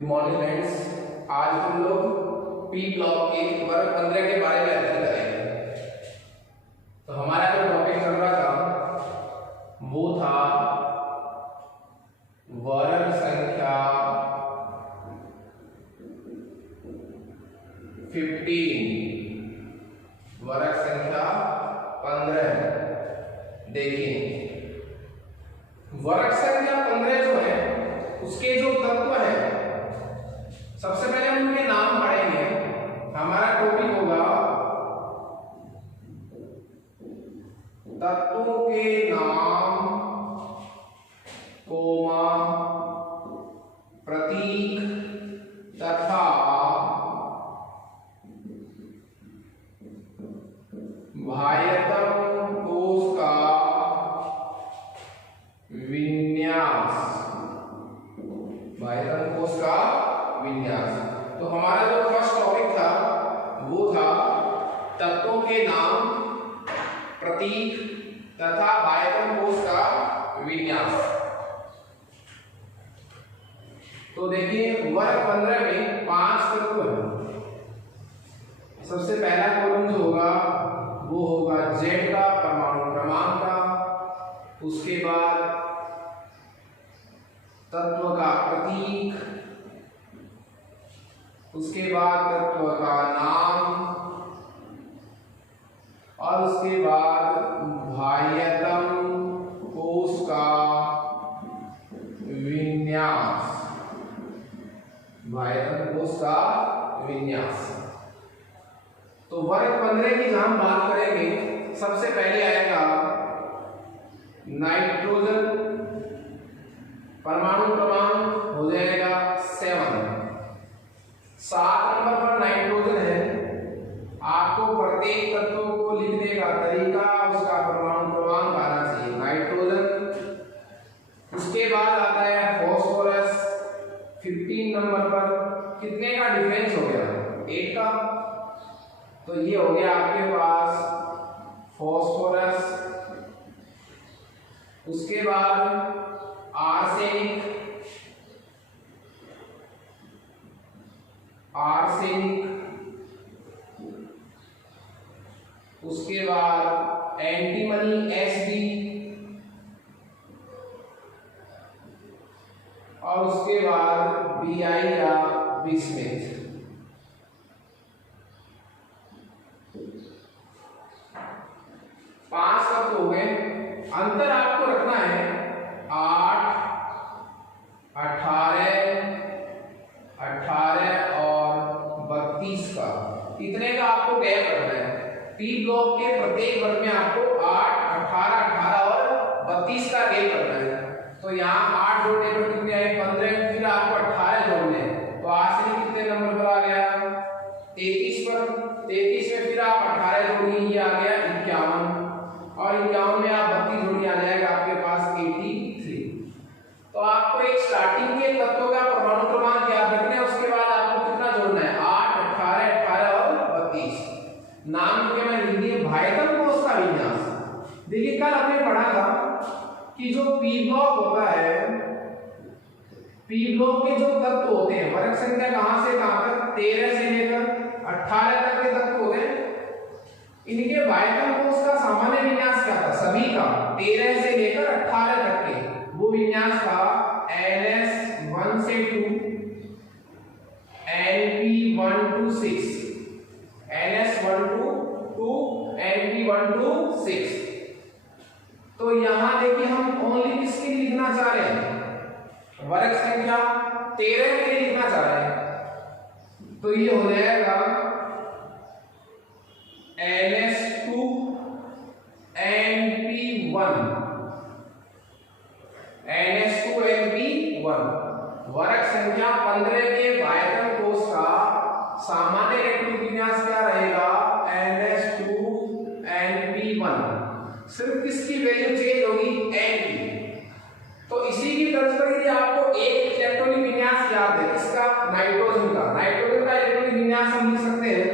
Good morning friends. आज हम लोग पी ब्लॉक के वर्ग 15 के बारे में अध्ययन करेंगे। तो हमारा जो टॉपिक चल रहा था वो था वर्ग संख्या 15, वर्ग संख्या 15। देखिए, वर्ग संख्या 15 जो है उसके जो तत्व है, सबसे पहले हम उनके नाम पढ़ेंगे। हमारा टॉपिक होगा तत्वों के नाम, कोमा, प्रतीक तथा बाह्यतम कोश का विन्यास, बाह्यतम कोश का विन्यास। तो हमारा जो फर्स्ट टॉपिक था वो था तत्वों के नाम, प्रतीक तथा बाह्यतम कोश का विन्यास। तो देखिए, वर्ग 15 में 5 तत्व हैं। सबसे पहला कॉलम जो होगा वो होगा जेड का परमाणु क्रमांक का, उसके बाद तत्व का प्रतीक, उसके बाद तत्व का नाम और उसके बाद बाह्यतम कोश का विन्यास, बाह्यतम कोश का विन्यास। तो वर्ग 15 की जहां बात करेंगे, सबसे पहले आएगा नाइट्रोजन, परमाणु क्रमांक हो जाएगा 7। 7 नंबर पर नाइट्रोजन है। आपको प्रत्येक तत्व को लिखने का तरीका, उसका परमाणु क्रमांक आना चाहिए। नाइट्रोजन, उसके बाद आता है फास्फोरस। 15 नंबर पर कितने का डिफरेंस हो गया? 8 का। तो ये हो गया आपके पास फास्फोरस। उसके बाद आर्सेनिक, उसके बाद एंटीमनी Hd और उसके बाद Bi या बिस्मिथ। पांच तत्व हो गए। अंतर आपको रखना है 8, 18 और 32 का। इतने का आपको गैप रखना है। पी ब्लॉक के प्रत्येक वर्ग में आपको 8, 18 और 32 का गैप रखना है। तो यहाँ 8 जोड़ने पर कितने आए? 15। फिर आपको 18 जोड़ने हैं। तो आर्सेनिक कितने नंबर पर आ गया? 33 पर। 33 में फिर आप 18 जोड़िए, ये आ गया 51 और 51 में आप 32 जोड़िए, आ जाएगा आपके पास 83। तो आपको एक स्टार्टिंग के तत्वों का परमाणु क्रमांक याद रखना है। उसके बाद आपको कितना जोड़ना है? 8, 18 और 32। नाम के में लिख दिए बाह्यतम कोश का विन्यास। देखिए, कल हमने पढ़ा था कि जो पी ब्लॉक होता है, पी ब्लॉक के जो तत्व होते हैं, वर्ग संख्या कहां से कहां तक? 13 से लेकर 18 तक के तत्व होते हैं। इनके बाह्यतम कोश का सामान्य विन्यास क्या था? सभी का 13 से लेकर 18 तक के वो विन्यास था NS1 से 2, NP1 to 6, NS1 to 2, NP1 to 6। तो यहां देखिए, हम ओनली किसके लिए लिखना चाह रहे हैं? वर्ग संख्या 13 के लिए लिखना चाह रहे हैं। तो ये हो जाएगा NS2 NP1, NS2 NP1। वर्ग संख्या 15 के बाह्यतम कोश का सामान्य इलेक्ट्रॉनिक विन्यास क्या रहेगा? NS2 NP1। सिर्फ किसकी वैल्यू चेंज होगी? N की। तो इसी की तर्ज पर यदि आपको एक इलेक्ट्रॉनिक विन्यास याद है, किसका? नाइट्रोजन का। नाइट्रोजन का इलेक्ट्रॉनिक विन्यास हम लिख सकते हैं।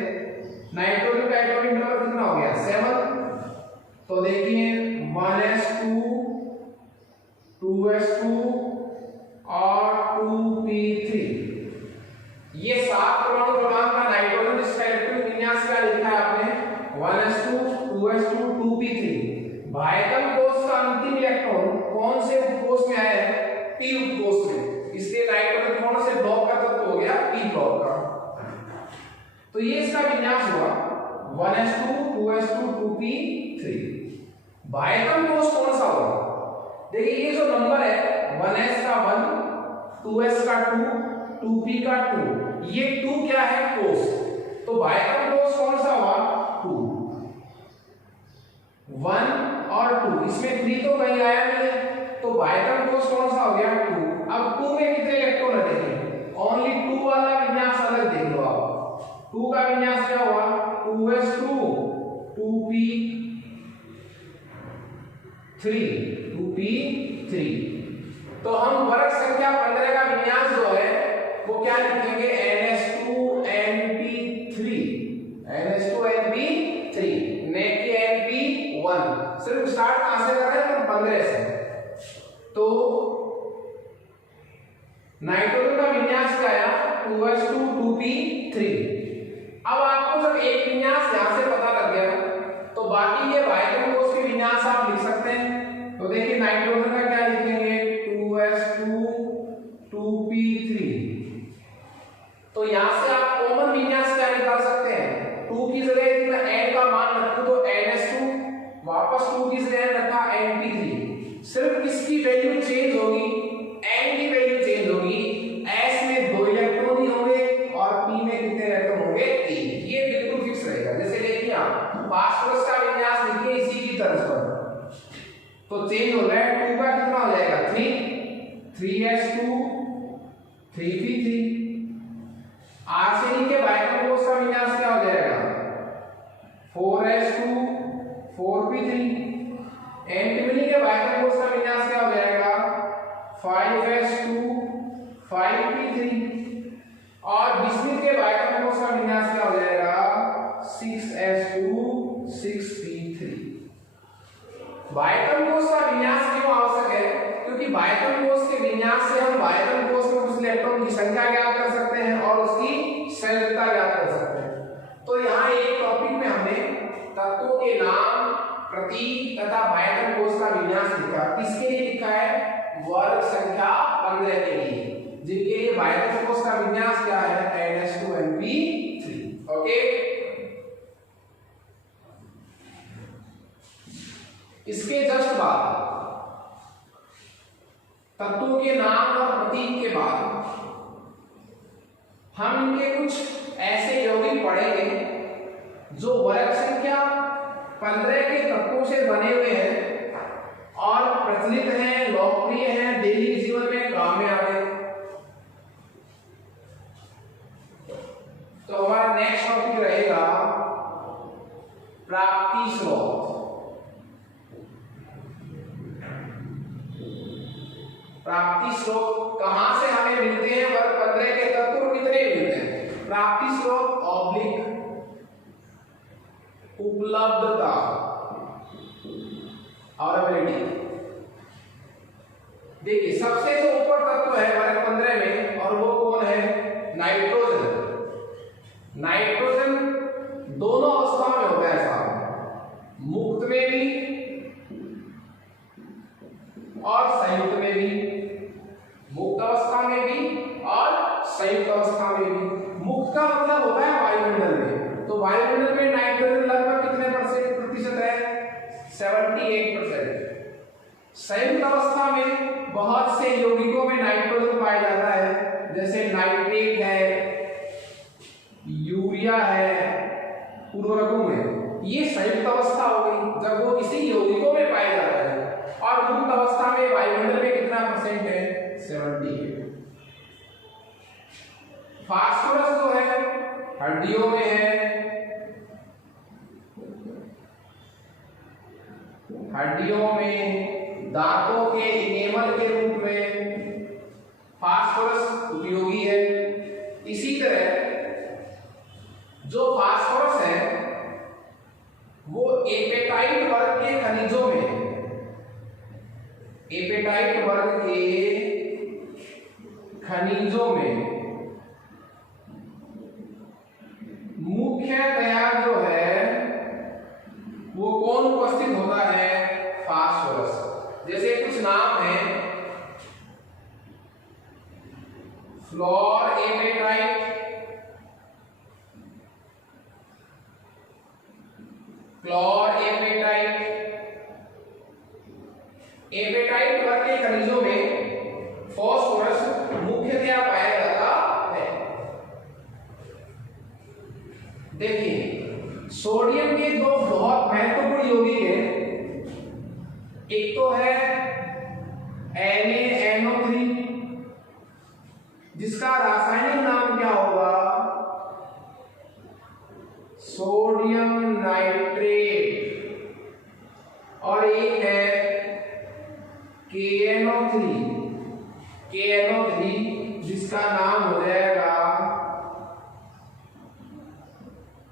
नाइट्रोजन का एटॉमिक नंबर कितना हो गया? 7। तो देखिए 1s2 2s2 और 2p3। तो ये इसका विन्यास हुआ 1s2 2s2 2p3। बाह्यतम कोष कौन सा होगा? देखिए ये जो नंबर है 1s का 1, 2s का 2, 2p का 2, ये 2 क्या है? कोष। तो बाह्यतम कोष कौन सा हुआ? 2, 1 और 2, इसमें 3 तो कहीं आया नहीं है, तो बाह्यतम कोष कौन सा हो गया? 2। अब 2 में कितने इलेक्ट्रॉन है देखिए, ओनली 2 वाला विन्यास अलग देख लो आप। 2 का विन्यास क्या हुआ? 2s2 2p3 2p3। तो हम वर्ग संख्या 15 का विन्यास जो है वो क्या लिखेंगे? ns2np3 ns2np3 ने की np1। सिर्फ स्टार्ट कहां से कर रहे हैं? 15 से। तो नाइट्रोजन का विन्यास क्या आया? 2s2 2p3। अब आपको जब एक विन्यास यहां से पता लग गया तो बाकी के बाह्यतम कोष के विन्यास आप लिख सकते हैं। तो देखिए नाइट्रोजन का क्या लिखेंगे? 2s2 2p3। तो यहां से आप कॉमन विन्यास क्या निकाल सकते हैं? 2 की जगह यदि मैं n का मान रखूं तो ns2, वापस 2 की जगह रखा np3। सिर्फ किसकी वैल्यू चेंज होगी? n की वैल्यू चेंज होगी। s में 2 इलेक्ट्रॉन ही होंगे और p में कितने इलेक्ट्रॉन होंगे? 3। ये बिल्कुल फिक्स रहेगा। जैसे देखिए आप फास्फोरस का विन्यास लिखिए इसी की तर्ज पर, तो चेंज हो रहा है। 2 का कितना हो जाएगा? 3, 3s2 3p3। आर्सेनिक के बाह्यतम कोष का विन्यास क्या हो जाएगा? 4s2 4p3। एंटीमनी के बाह्यतम कोष का विन्यास क्या हो जाएगा? 5s2 5p3। और बिस्मुथ के बाह्यतम कोष का विन्यास क्या हो जाएगा? 6s2 6p3। बाह्यतम कोष का विन्यास क्यों आवश्यक है? क्योंकि बाह्यतम कोष के विन्यास से हम बाह्यतम कोष में कुछ इलेक्ट्रॉन की संख्या ज्ञात कर सकते हैं और उसकी संयोजकता ज्ञात कर सकते हैं। तो यहाँ एक टॉपिक में हमने तत्वों के नाम, प्रतीक तथा बाह्यतम कोष का विन्यास लिखा। किसके लिए लिखा है? वर्ग संख्या 15 के लिए, जिनके लिए बाह्यतम कोष का विन्यास क्या है? ns2np3। ओके, इसके जस्ट बाद तत्वों के नाम और प्रतीक के बाद हम इनके कुछ ऐसे यौगिक पढ़ेंगे जो वर्ग संख्या 15 के तत्वों से बने हुए हैं और प्रचलित हैं, लोकप्रिय हैं, डेली जीवन में काम में आते हैं। तो हमारा नेक्स्ट टॉपिक रहेगा प्राप्ति स्रोत। प्राप्ति स्रोत कहां से हमें मिलते हैं? वर्ग 15 के तत्व कितने मिलते हैं? प्राप्ति स्रोत ऑब्लिक उपलब्धता और अवेलेबिलिटी। देखिए सबसे जो ऊपर तत्व है वर्ग 15 में, और वो कौन है? नाइट्रोजन। नाइट्रोजन दोनों अवस्थाओं में होता है साहब, मुक्त में भी और संयुक्त में भी। मुक्त अवस्था में भी और संयुक्त अवस्था में भी। मुक्त का मतलब होता है वायुमंडल में, तो वायुमंडल में नाइट्रोजन लगभग कितने प्रतिशत है? 78%। संयुक्त अवस्था में बहुत से यौगिकों में नाइट्रोजन पाया जाता है, जैसे नाइट्रेट है, यूरिया है, उर्वरकों में। ये संयुक्त अवस्था हो गई जब वो किसी यौगिकों में पाया जाता है। और मुक्त अवस्था में वायुमंडल में कितना परसेंट है? 78। फास्फोरस जो है हड्डियों में है, हड्डियों में दांतों के इनेमल के रूप में फास्फोरस उपयोगी है। इसी तरह जो फास्फोरस है वो एपेटाइट वर्ग के खनिजों में, एपेटाइट वर्ग के खनिजों में मुख्यतया जो है वो कौन उपस्थित होता है? फास्फोरस। जैसे कुछ नाम है, फ्लोर एपेटाइट, क्लोरएपेटाइट। एपेटाइट वर्ग के खनिजों में फास्फोरस मुख्यतया पाया जाता है। देखिए सोडियम के दो बहुत महत्वपूर्ण यौगिक हैं, एक तो है NaNO3 जिसका रासायनिक नाम क्या होगा, सोडियम नाइट्रेट, और एक है KNO3 जिसका नाम हो जाएगा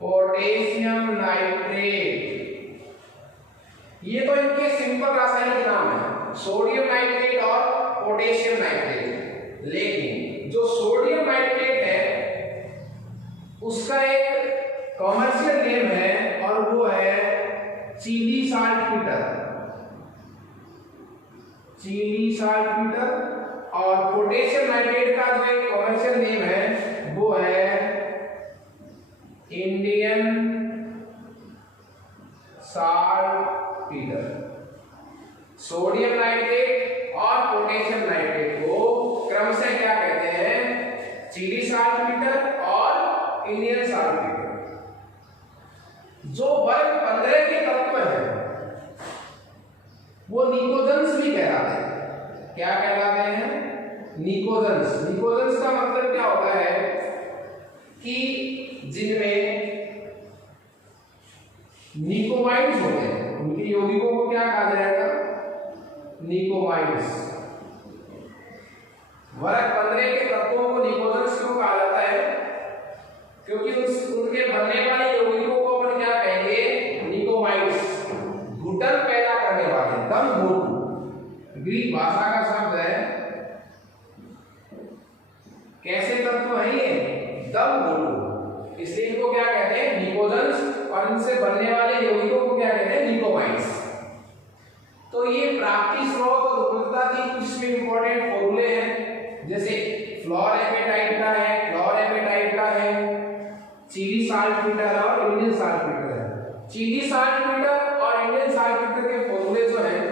पोटेशियम नाइट्रेट। ये तो इनके सिंपल रासायनिक नाम है, सोडियम नाइट्रेट और पोटेशियम नाइट्रेट। लेकिन जो सोडियम नाइट्रेट है उसका एक कॉमर्शियल नेम है और वो है चिली साल्टपीटर। और पोटेशियम नाइट्रेट का जो एक कॉमर्शियल नेम है वो है इंडियन साल्टपीटर। सोडियम नाइट्रेट और पोटेशियम नाइट्रेट को क्रमशः क्या कहते हैं, चिली साल्टपीटर और इंडियन साल्टपीटर। जो वर्ग 15 के तत्व हैं वो निकोजेंस भी कहलाते हैं। क्या कहलाते हैं, निकोजेंस। निकोजेंस का मतलब क्या होता है कि जिनमें निकोमाइड्स होते हैं उनके यौगिकों को क्या कहा जाएगा, निकोमाइड्स। वर्ग 15 के तत्वों को निकोजेंस क्यों कहा जाता है, क्योंकि उनके बनने वाले यौगिकों को अपन क्या कहेंगे, निकोमाइड्स। घुटन पैदा करने वाले, दम घोटू ग्रीक भाषा का शब्द है। कैसे तत्व है ये, दम घोटू, इसलिए इनको क्या कहते हैं, निकोजेंस। और इनसे बनने वाले यौगिकों को क्या कहते हैं, निकोमाइड्स। तो ये प्राप्ति स्रोत और उपलब्धता की कुछ इंपॉर्टेंट फॉर्मूले हैं, जैसे फ्लोरएपेटाइट का है, क्लोरएपेटाइट का है, चिली साल्टपीटर और इंडियन साल्टपीटर है। चिली साल्टपीटर और इंडियन साल्टपीटर के फॉर्मूले जो हैं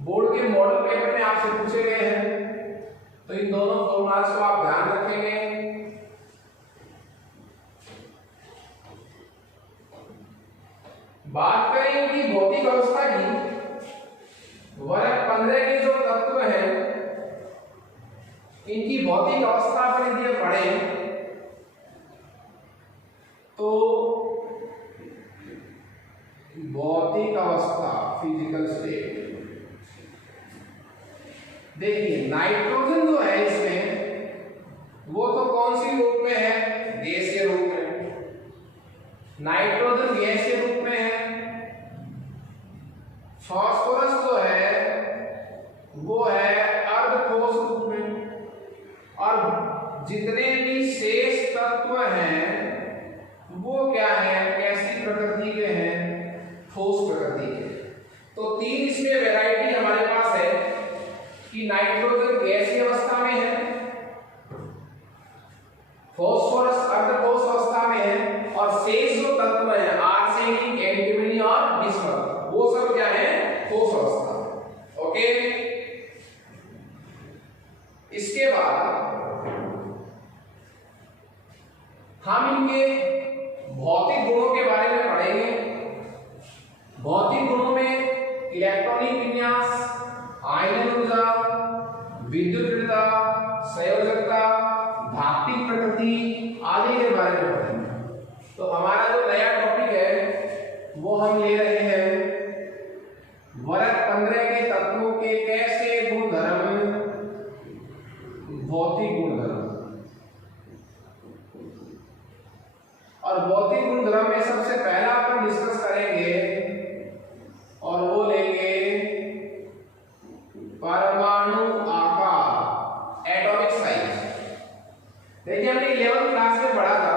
बोर्ड के मॉडल पेपर में आपसे पूछे गए हैं, तो इन दोनों फॉर्मूलास को आप ध्यान रखेंगे। बात करें इनकी भौतिक अवस्था की, वर्ग 15 के जो तत्व हैं इनकी भौतिक अवस्था पर यदि पढ़ें तो भौतिक अवस्था, फिजिकल स्टेट, देखिए नाइट्रोजन जो है इसमें वो तो कौन सी रूप में है, गैसीय रूप में। नाइट्रोजन गैसीय रूप में है। फास्फोरस जो है वो है अर्धठोस रूप में। और जितने भी शेष तत्व हैं वो क्या है, कैसी प्रकृति के हैं, ठोस प्रकृति के। तो तीन इसमें वैरायटी हमारे पास है कि नाइट्रोजन गैसीय अवस्था में है, फास्फोरस अर्धठोस अवस्था में है, और शेष जो तत्व हैं आर्सेनिक, एंटीमनी और बिस्मथ वो सब क्या है, ठोस अवस्था। ओके, इसके बाद हम इनके भौतिक गुणों के बारे में पढ़ेंगे। भौतिक गुणों में इलेक्ट्रॉनिक विन्यास, आयनन ऊर्जा, विद्युतीयता, संयोजकता, धात्विक प्रकृति आदि के बारे में पढ़ेंगे। तो हमारा जो नया टॉपिक है वो हम ले रहे हैं वर्ग 15 के तत्वों के कैसे गुणधर्म, भौतिक गुणधर्म। और भौतिक गुणधर्म में सबसे पहला अपन डिस्कस करेंगे और वो लेंगे परमाणु आकार, एटॉमिक साइज। देखिए हमने 11th क्लास में पढ़ा था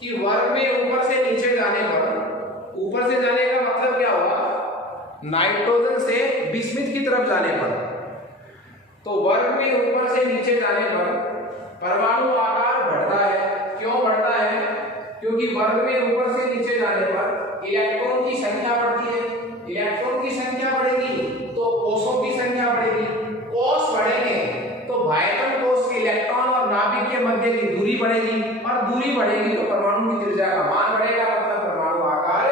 कि वर्ग में ऊपर से नीचे जाने पर, ऊपर से जाने का मतलब क्या हुआ, नाइट्रोजन से बिस्मिथ की तरफ जाने पर। तो वर्ग में ऊपर से नीचे जाने पर परमाणु आकार बढ़ता है। क्यों बढ़ता है, क्योंकि वर्ग में ऊपर से नीचे जाने पर इलेक्ट्रॉन की संख्या बढ़ती है, इलेक्ट्रॉन की संख्या बढ़ेगी तो कोषों की संख्या बढ़ेगी, कोष बढ़ेंगे तो भायतन कोष के इलेक्ट्रॉन और नाभिक के मध्य की दूरी बढ़ेगी, और दूरी बढ़ेगी तो परमाणु की त्रिज्या का मान बढ़ेगा, मतलब परमाणु आकार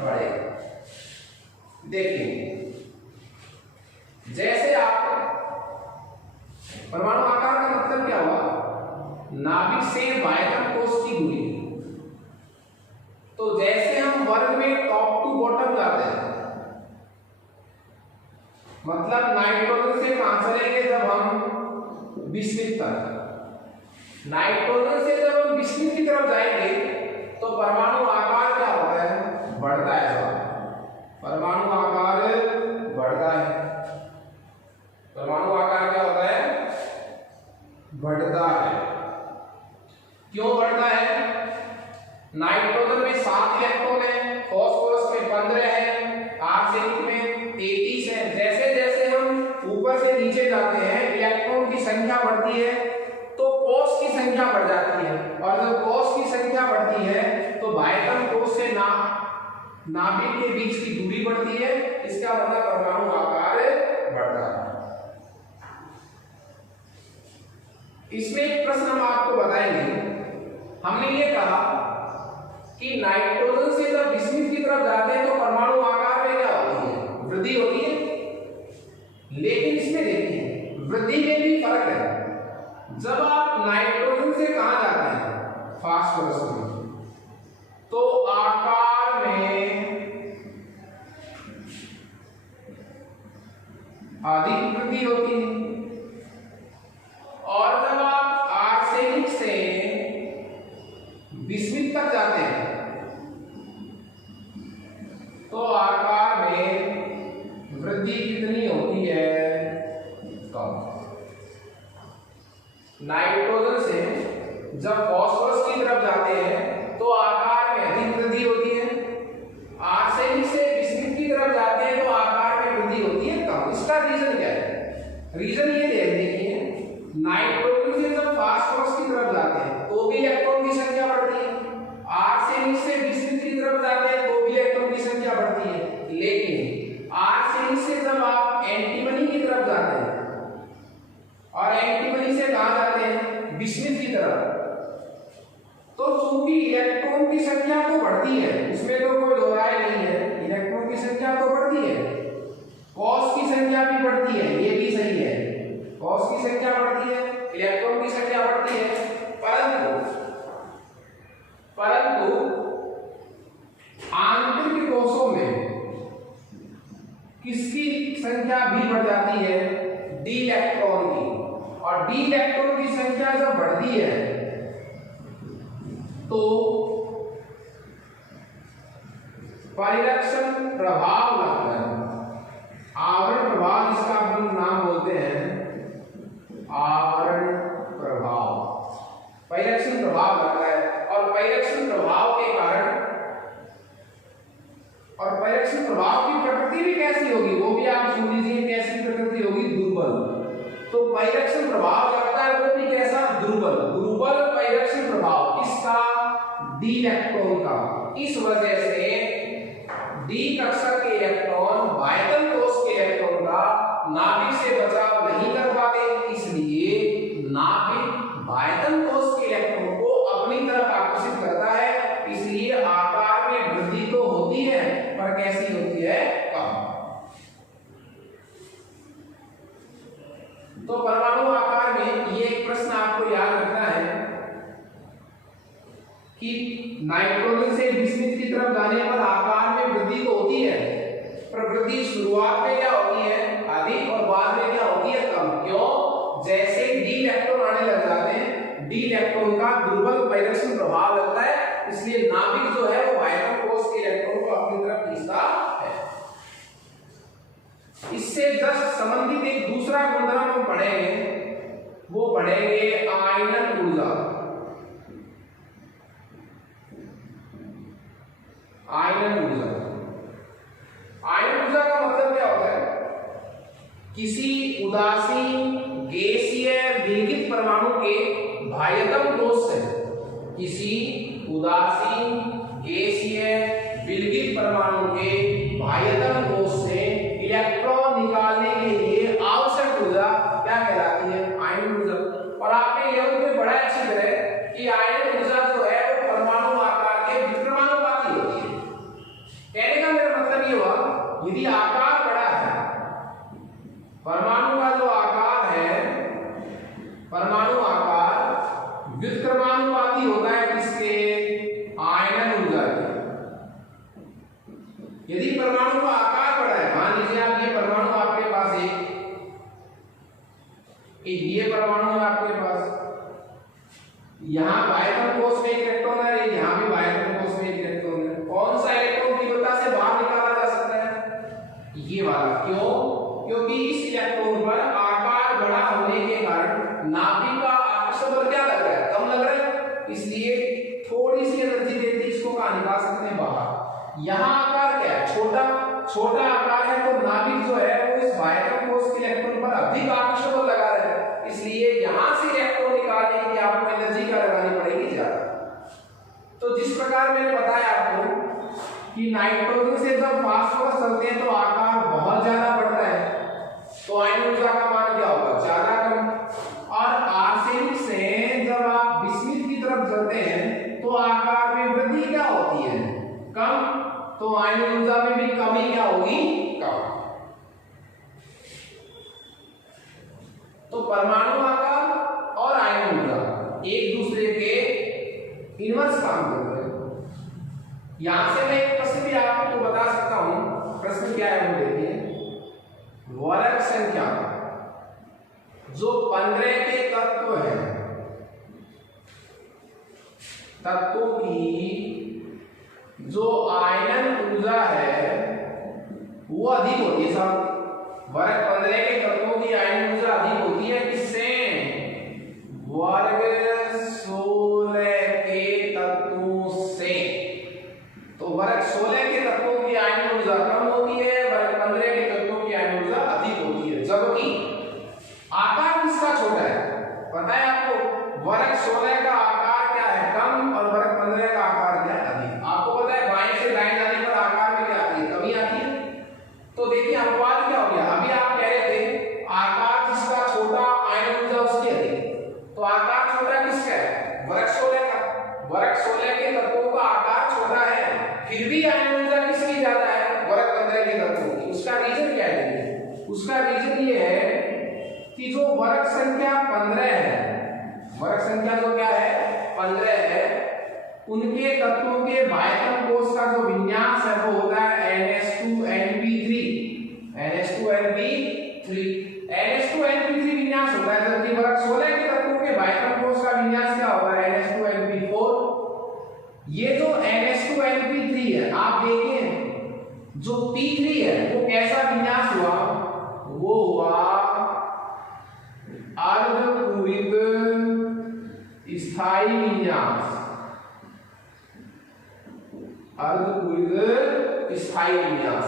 बढ़ेगा। देखिए जैसे आप परमाणु आकार का मतलब क्या हुआ, नाभिक से भायतन कोष की दूरी। तो जैसे हम वर्ग में टॉप टू बॉटम जाते हैं, मतलब नाइट्रोजन से कहां चलेंगे जब हम विस्मित तक, नाइट्रोजन से जब हम विस्मित की तरफ जाएंगे तो परमाणु आकार क्या होता है, बढ़ता है। परमाणु आकार बढ़ता है, परमाणु आकार क्या होता है, बढ़ता है। क्यों बढ़ता है, नाइट्रोजन में 7 इलेक्ट्रॉन है, फास्फोरस में 15 है, आर्सेनिक में 33 है। जैसे जैसे हम ऊपर से नीचे जाते हैं इलेक्ट्रॉन की संख्या बढ़ती है तो कोष की संख्या बढ़ जाती है, और जब कोष की संख्या बढ़ती है तो भायतन कोष से नाभिक के बीच की दूरी बढ़ती है, इसका मतलब परमाणु आकार बढ़ता है। इसमें एक प्रश्न हम आपको बताएंगे। हमने ये कहा कि नाइट्रोजन से जब विस्मित की तरफ जाते हैं तो परमाणु आकार में क्या होती है, वृद्धि होती है। लेकिन इसमें देखिए वृद्धि में भी फर्क है। जब आप नाइट्रोजन से कहां जाते हैं, फास्फोरस में, तो आकार में अधिक वृद्धि होती है, और जब आप आर्सेनिक से विस्मित तक जाते हैं तो आकार में वृद्धि कितनी होती है, कम। नाइट्रोजन से जब फास्फोरस की तरफ जाते हैं तो आकार में अधिक वृद्धि होती है, आर्सेनिक से विस्मित की तरफ जाते हैं तो आकार में वृद्धि होती है कम। इसका रीजन क्या है, रीजन ये देखिए नाइट्रोजन से जब फास्फोरस की तरफ जाते हैं तो भी इलेक्ट्रॉन की संख्या बढ़ती है, आर्सेनिक से विस्मित की तरफ जाते हैं तो भी इलेक्ट्रॉन की संख्या बढ़ती है। लेकिन आर्सेनिक से जब आप एंटीमनी की तरफ जाते हैं और एंटीमनी से कहां जाते हैं, विस्मित की तरफ, तो चूंकि इलेक्ट्रॉन की संख्या तो बढ़ती है, उसमें तो कोई दो राय नहीं है, इलेक्ट्रॉन की संख्या तो बढ़ती है, कोष की संख्या भी बढ़ती है, ये भी सही है, कोष की संख्या बढ़ती है, इलेक्ट्रॉन की संख्या बढ़ती है, परंतु आंतरिक कोषों में किसकी संख्या भी बढ़ जाती है, डी इलेक्ट्रॉन की। और डी इलेक्ट्रॉन की संख्या जब बढ़ती है तो परिरक्षण प्रभाव लगता है, आवरण प्रभाव जिसका हम नाम बोलते हैं, आवरण प्रभाव, परिरक्षण प्रभाव लगता है। और परिरक्षण प्रभाव के कारण, और परिरक्षण प्रभाव की प्रकृति भी कैसी होगी वो भी आप सुन लीजिए, कैसी प्रकृति होगी, दुर्बल। तो परिरक्षण प्रभाव लगता है वो भी कैसा, दुर्बल। दुर्बल परिरक्षण प्रभाव किसका, डी इलेक्ट्रॉन का। इस वजह से डी कक्षा के इलेक्ट्रॉन भायतन कोष के इलेक्ट्रॉन का नाभिक से बचाव नहीं कर पाते, इसलिए नाभिक भायतन कोष के इलेक्ट्रॉन को अपनी तरफ आकर्षित करता है। इसलिए आकार में वृद्धि तो होती है पर कैसी होती है, कम। तो परमाणु आकार में ये एक प्रश्न आपको याद रखना है कि नाइट्रोजन से विस्मित की तरफ जाने पर आकार में वृद्धि तो होती है, पर वृद्धि शुरुआत में क्या होती है, अधिक, और बाद में क्या होती है, कम। क्यों, जैसे डी इलेक्ट्रॉन आने लग जाते हैं, डी इलेक्ट्रॉन का दुर्बल परिरक्षण प्रभाव लगता है, इसलिए नाभिक जो है वो भायतन कोष के इलेक्ट्रॉन को अपनी तरफ खींचता है। इससे जस्ट संबंधित एक दूसरा गुणधर्म हम पढ़ेंगे, वो पढ़ेंगे आयनन ऊर्जा। आयनन ऊर्जा, आयनन ऊर्जा का मतलब क्या होता है, किसी उदासीन गैसीय विलगित परमाणु के भायतन कोष से, किसी उदासीन गैसीय विलगित परमाणु के बाह्यतम कोश से इलेक्ट्रॉन निकालने के लिए आवश्यक ऊर्जा क्या कहलाती है? आयन ऊर्जा। और आपने यह भी बड़ा अच्छी तरह कि आयन ऊर्जा जो है वो परमाणु आकार के व्युत्क्रमानुपाती होती है। कहने का मेरा मतलब ये हुआ, यदि आकार बड़ा है, परमाणु का जो आकार है, परमाणु आकार व्युत्क्रमानुपाती होता है किसके? आयन ऊर्जा के। यदि परमाणु का आकार बड़ा है, मान लीजिए आप ये परमाणु आपके पास एक ये परमाणु है आपके पास, यहाँ बाह्यतम कोश में एक इलेक्ट्रॉन है, यहाँ भी बाह्यतम कोश में एक इलेक्ट्रॉन है। कौन सा इलेक्ट्रॉन तीव्रता से बाहर निकाला जा सकता है? ये वाला। क्यों? क्योंकि इस इलेक्ट्रॉन पर आकार बड़ा होने के कारण नाभिक का आकर्षण बल क्या लग रहा है? कम लग रहा है, इसलिए थोड़ी सी एनर्जी देती इसको कहाँ निकाल सकते हैं? बाहर। यहाँ आकार क्या है? छोटा आकार है, तो नाभिक जो है वो इस बाह्यतम कोश के इलेक्ट्रॉन पर अधिक आकर्षण बल लगा रहा है, इसलिए यहां से इलेक्ट्रॉन निकालने के लिए आपको एनर्जी क्या लगानी पड़ेगी? ज्यादा। तो जिस प्रकार मैंने बताया आपको कि नाइट्रोजन से जब फास्फोरस चलते हैं तो आकार बहुत ज्यादा बढ़ता है, तो आयन ऊर्जा का मान क्या होगा? ज्यादा कम। और आर्सेनिक से जब आप बिस्मिथ की तरफ चलते हैं तो आकार में वृद्धि क्या होती है? कम। तो आयन ऊर्जा में भी कमी क्या होगी? कम। तो परमाणु आकार और आयन ऊर्जा एक दूसरे के इनवर्स काम करते हैं। यहां से मैं एक प्रश्न भी आपको बता सकता हूं। प्रश्न क्या है वो देखिए। वर्ग संख्या जो 15 के तत्व है, तत्वों की जो आयन ऊर्जा है वो अधिक होती है। सब वर्ग 15 के तत्वों की आयन ऊर्जा अधिक होती है किससे? वर्ग 16 के तत्वों से। तो वर्ग 16 के तत्वों की आयन ऊर्जा कम होती है, वर्ग 15 के तत्वों की आयन ऊर्जा अधिक होती है। जबकि आकार किसका छोटा है? पता है आपको? वर्ग 16 का आकार क्या है? कम। और वर्ग 15 का आकार क्या है? अधिक। आपको पता है बाएं से दाएं जाने पर आकार में क्या आती है? कमी आती है। तो देखिए अनुपात क्या हो गया? अभी आप कह रहे थे आकार जिसका छोटा आयन ऊर्जा उसकी अधिक। तो आकार छोटा किसका है? वर्ग 16 का। वर्ग 16 के तत्वों का आकार छोटा है, फिर भी आयन ऊर्जा किसकी ज्यादा है? वर्ग 15 के तत्वों की। उसका रीजन क्या है? उसका रीजन ये है कि जो वर्ग संख्या 15 है, वर्ग संख्या जो क्या है? 15 है, उनके तत्वों के बाह्यतम कोश का जो विन्यास है वो होता है NH2NP3। NH2NP3 NH2NP3 विन्यास होता है, जबकि वर्ग 16 के तत्वों के बाह्यतम कोश का विन्यास क्या होता है? NH2NP4। ये जो NH2NP3 है, आप देखें जो P3 है वो कैसा विन्यास हुआ? वो हुआ अर्धपूरित स्थायी विन्यास। अर्धपूरित स्थायी विन्यास।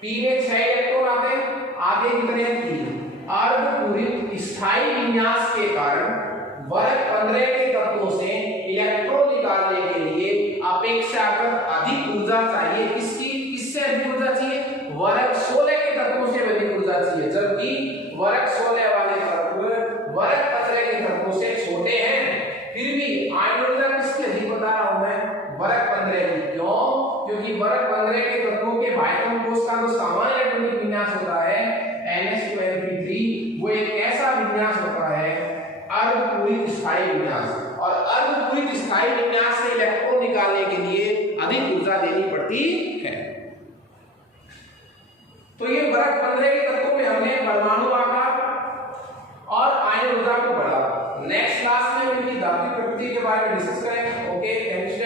P में 6 इलेक्ट्रॉन आते हैं, आगे कितने हैं? 3। अर्धपूरित स्थायी विन्यास के कारण वर्ग 15 के तत्वों से इलेक्ट्रॉन निकालने के लिए अपेक्षाकृत अधिक ऊर्जा चाहिए। किसकी? किससे अधिक ऊर्जा चाहिए? वर्ग 16 के तत्वों से अधिक ऊर्जा चाहिए, जबकि वर्ग 16 वाले तत्व वर्ग 15 के तत्वों से छोटे हैं। फिर भी आयन ऊर्जा किसकी अधिक बता रहा हूं मैं? वर्ग 15 की। क्यों? क्योंकि वर्ग 15 के तत्वों के बाह्यतम कोश का जो सामान्य इलेक्ट्रॉनिक विन्यास होता है NH2NP3, वो एक ऐसा विन्यास होता है अर्धपूरित स्थायी विन्यास। और अर्धपूरित स्थायी विन्यास से इलेक्ट्रॉन निकालने के लिए अधिक ऊर्जा देनी पड़ती है। तो ये वर्ग 15 के तत्वों में हमने परमाणु आकार और आयन ऊर्जा को पढ़ा। नेक्स्ट क्लास में हम इनकी धात्विक प्रकृति के बारे में डिस्कस करेंगे। Okay, thank you.